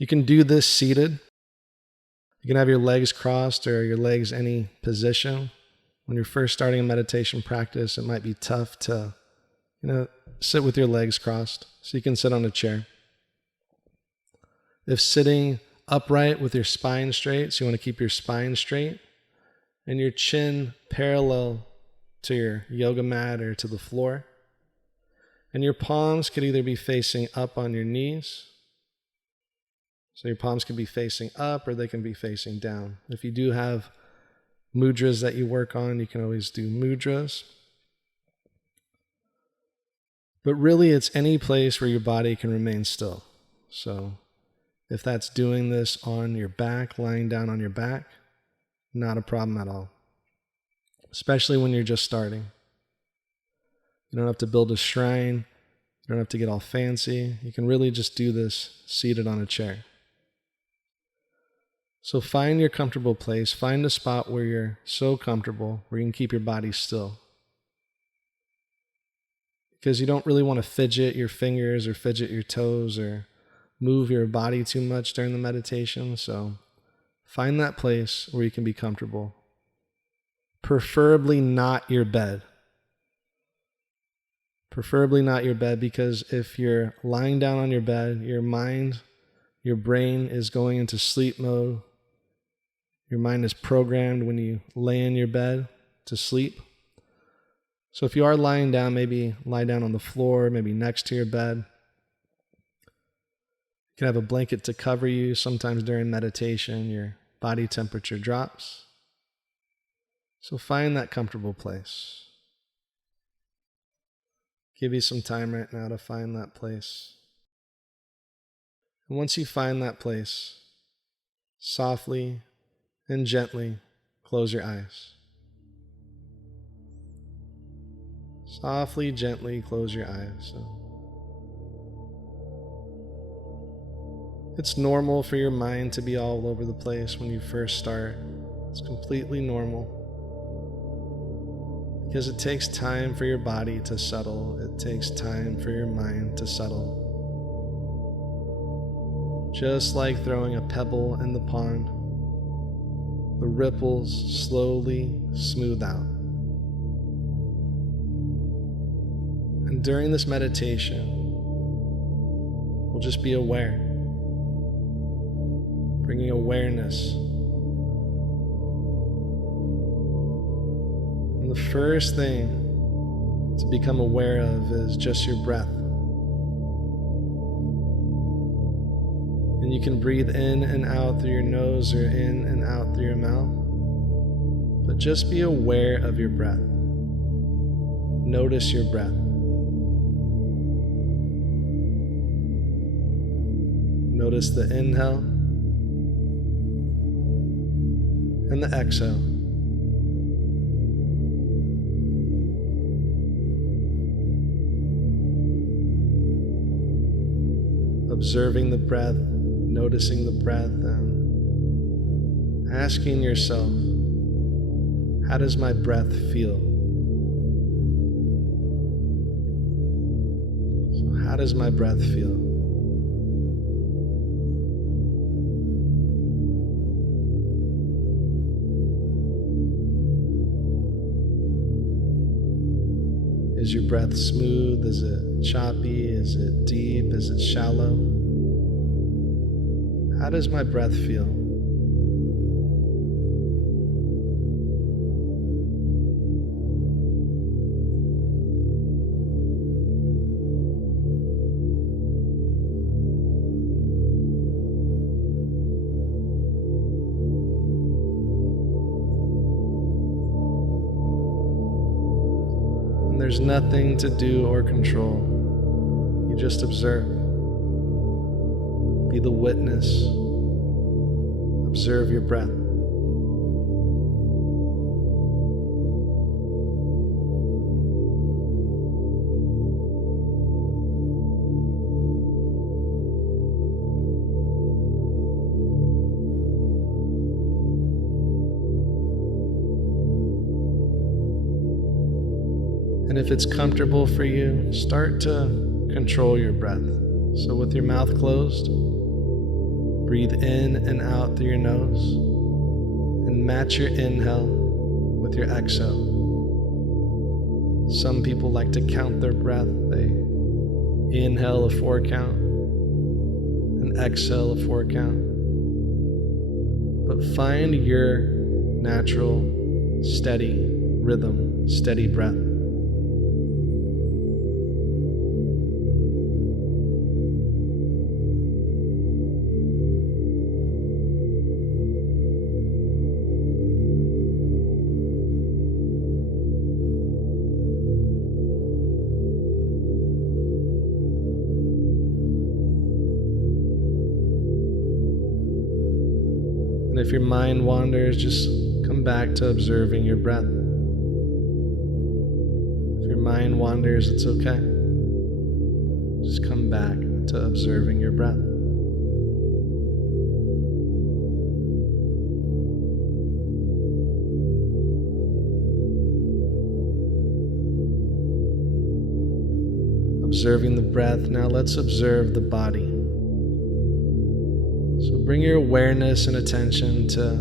You can do this seated. You can have your legs crossed or your legs any position. When you're first starting a meditation practice, it might be tough to, sit with your legs crossed. So you can sit on a chair. If sitting upright with your spine straight, so you want to keep your spine straight and your chin parallel to your yoga mat or to the floor. And your palms could either be facing up on your knees. So your palms can be facing up or they can be facing down. If you do have mudras that you work on, you can always do mudras. But really, it's any place where your body can remain still. So if that's doing this on your back, lying down on your back, not a problem at all. Especially when you're just starting. You don't have to build a shrine. You don't have to get all fancy. You can really just do this seated on a chair. So find your comfortable place. Find a spot where you're so comfortable, where you can keep your body still. Because you don't really want to fidget your fingers or fidget your toes or move your body too much during the meditation. So find that place where you can be comfortable. Preferably not your bed. Preferably not your bed, because if you're lying down on your bed, your mind, your brain is going into sleep mode. Your mind is programmed when you lay in your bed to sleep. So if you are lying down, maybe lie down on the floor, maybe next to your bed. You can have a blanket to cover you. Sometimes during meditation, your body temperature drops. So find that comfortable place. Give you some time right now to find that place. And once you find that place, softly and gently close your eyes. Softly, gently close your eyes. It's normal for your mind to be all over the place when you first start. It's completely normal. Because it takes time for your body to settle. It takes time for your mind to settle. Just like throwing a pebble in the pond, the ripples slowly smooth out. And during this meditation, we'll just be aware, bringing awareness. And the first thing to become aware of is just your breath. And you can breathe in and out through your nose or in and out through your mouth. But just be aware of your breath. Notice your breath. Notice the inhale and the exhale. Observing the breath, noticing the breath, and asking yourself, how does my breath feel? So how does my breath feel? Is your breath smooth? Is it choppy? Is it deep? Is it shallow? How does my breath feel? There's nothing to do or control. You just observe. Be the witness. Observe your breath. And if it's comfortable for you, start to control your breath. So with your mouth closed, Breathe in and out through your nose, and match your inhale with your exhale. Some people like to count their breath. They inhale a 4 count and exhale a 4 count. But find your natural, steady rhythm, steady breath. And if your mind wanders, just come back to observing your breath. If your mind wanders, it's okay. Just come back to observing your breath. Observing the breath, now let's observe the body. So bring your awareness and attention to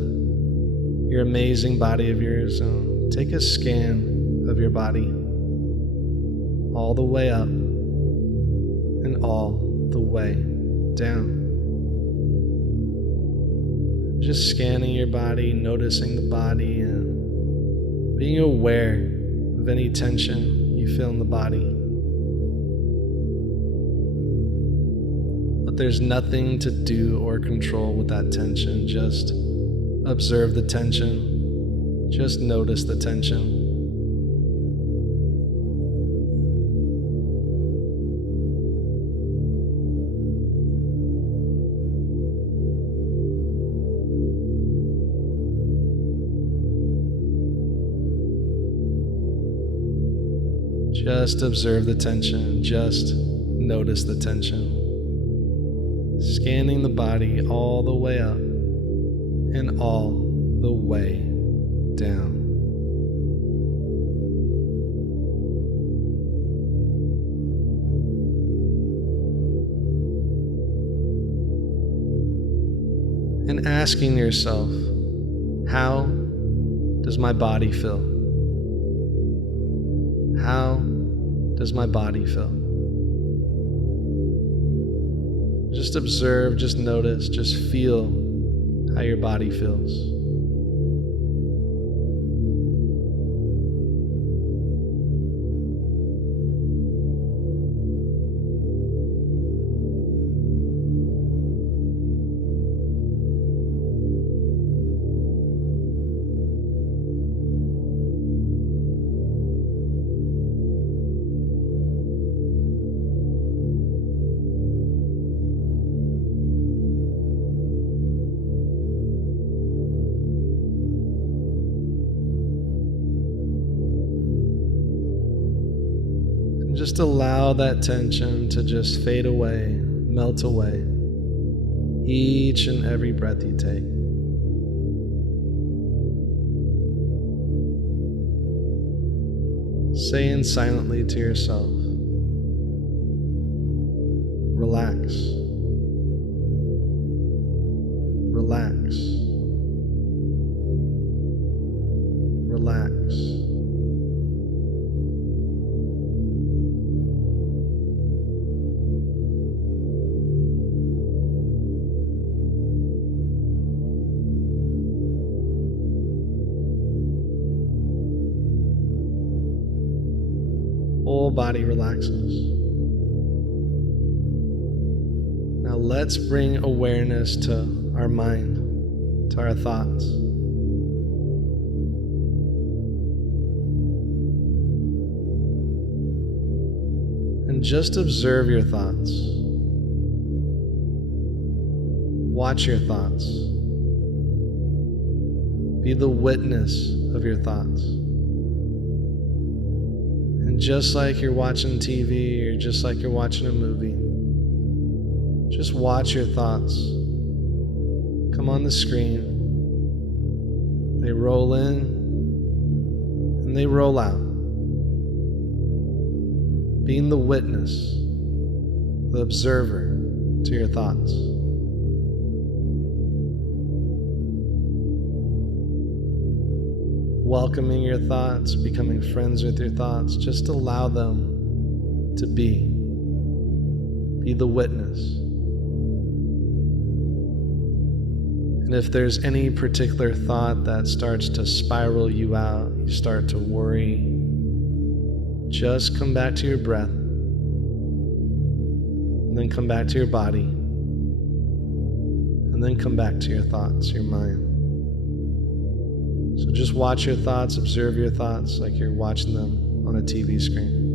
your amazing body of yours. Take a scan of your body all the way up and all the way down. Just scanning your body, noticing the body, and being aware of any tension you feel in the body. But there's nothing to do or control with that tension. Just observe the tension. Just notice the tension. Just observe the tension. Just notice the tension. Scanning the body all the way up and all the way down. And asking yourself, how does my body feel? How does my body feel? Just observe, just notice, just feel how your body feels. Just allow that tension to just fade away, melt away, each and every breath you take. Saying silently to yourself, relax, relax, relax. Whole body relaxes. Now let's bring awareness to our mind, to our thoughts. And just observe your thoughts. Watch your thoughts. Be the witness of your thoughts. Just like you're watching TV or just like you're watching a movie, just watch your thoughts come on the screen. They roll in and they roll out. Being the witness, the observer to your thoughts. welcoming your thoughts, becoming friends with your thoughts. Just allow them to be. Be the witness. And if there's any particular thought that starts to spiral you out, you start to worry, just come back to your breath, and then come back to your body, and then come back to your thoughts, your mind. So just watch your thoughts, observe your thoughts like you're watching them on a TV screen.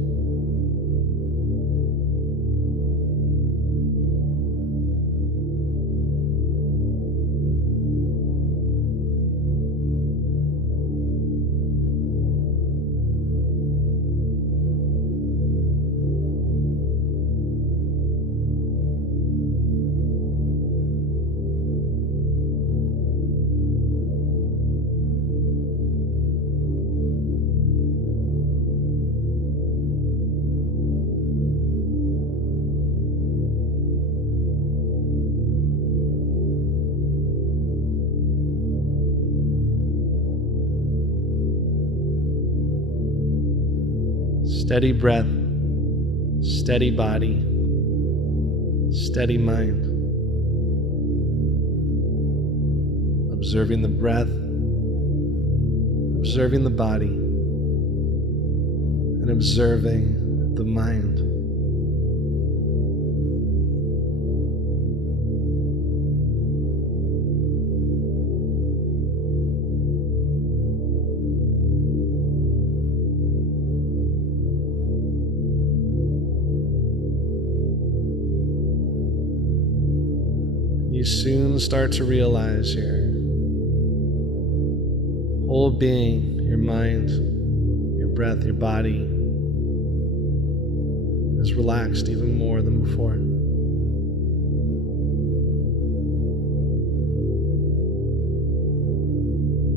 Steady breath, steady body, steady mind. Observing the breath, observing the body, and observing the mind. You soon start to realize your whole being, your mind, your breath, your body is relaxed even more than before.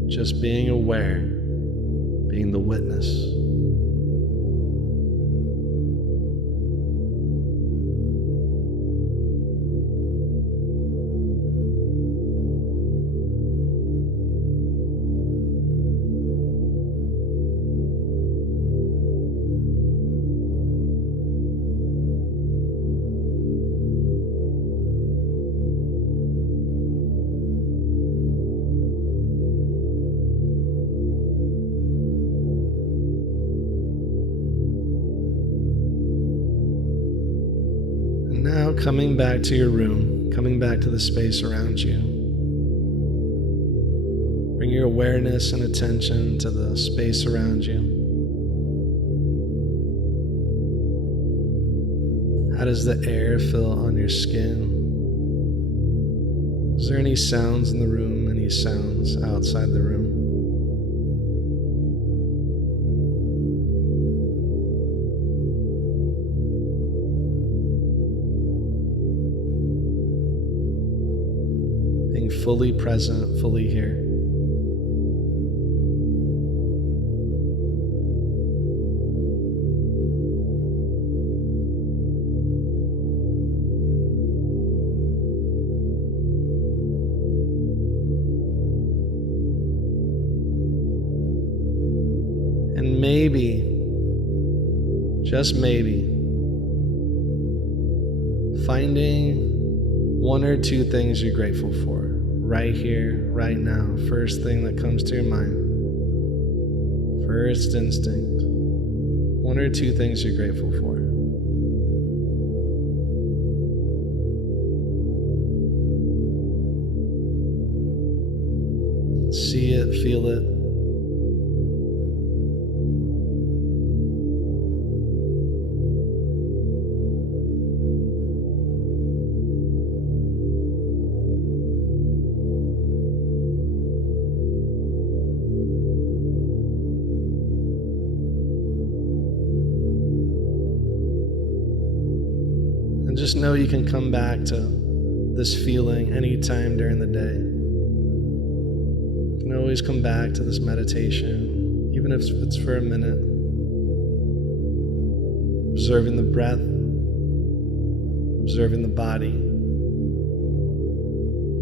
Just being aware, being the witness. Now coming back to your room, coming back to the space around you. Bring your awareness and attention to the space around you. How does the air feel on your skin? Is there any sounds in the room, any sounds outside the room? Being fully present, fully here. And maybe, just maybe, finding one or two things you're grateful for right here, right now. First thing that comes to your mind. First instinct. One or two things you're grateful for. See it, feel it. Just know you can come back to this feeling anytime during the day. You can always come back to this meditation, even if it's for a minute. Observing the breath, observing the body,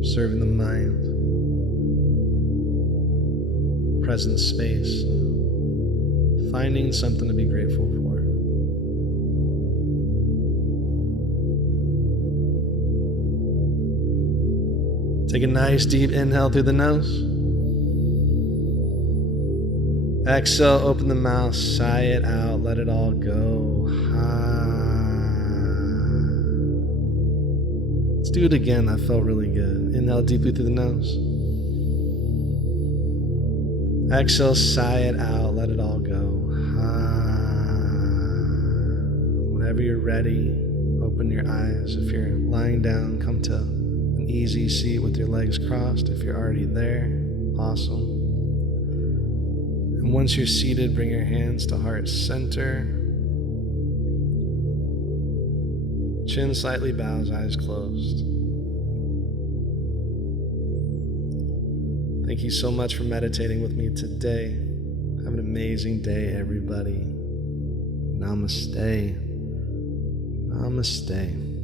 observing the mind. present space, finding something to be grateful for. Take a nice deep inhale through the nose. Exhale, open the mouth, sigh it out, let it all go. Let's do it again, that felt really good. Inhale deeply through the nose. Exhale, sigh it out, let it all go. Whenever you're ready, open your eyes. If you're lying down, come to an easy seat with your legs crossed. If you're already there, awesome. And once you're seated, bring your hands to heart center. Chin slightly bows, eyes closed. Thank you so much for meditating with me today. Have an amazing day, everybody. Namaste. Namaste.